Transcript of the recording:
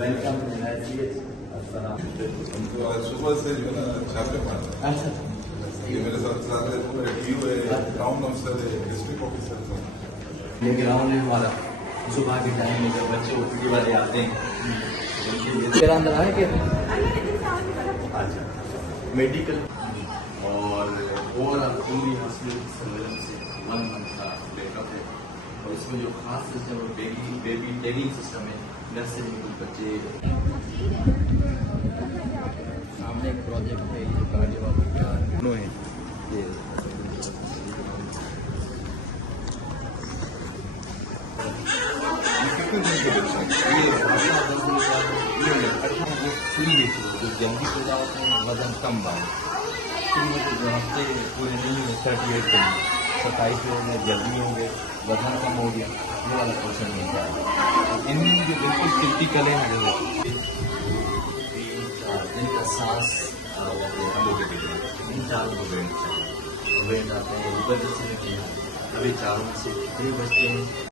Welcome. हमको आज सुबह से जो है ना छापे मारना है। अच्छा, ये मेरे साथ DO है, टाउन ऑफिसर है, डिस्ट्रिक्ट ऑफिसर है। ये ग्राउंड है हमारा। सुबह के टाइम में जब बच्चे ओपीडी वाले आते हैं तेरा अंदर है कि अच्छा मेडिकल और ओवरऑल पूरी हॉस्पिटल सर्वेलेंस से 1 मंथ का बैकअप है। और इसमें जो खास सिस्टम है बेबी टैगिंग सिस्टम है। नर्सरी में बच्चे सामने एक प्रोजेक्ट है जो कार्डियो दोनों है। ये जो जल्दी पैदा होते हैं वजन कम बढ़े, जो हफ्ते पूरे नहीं हुए 38 दिन 27 में जल्दी हो गए, वजन कम हो गया, ये वाला क्वेश्चन नहीं जाएगा। इन जो बिल्कुल क्रिटिकल है हमारे 3-4 दिन का सांस इन चारों को वेट आते हैं ऊपर जैसे अभी चारों से कितने बचते हैं।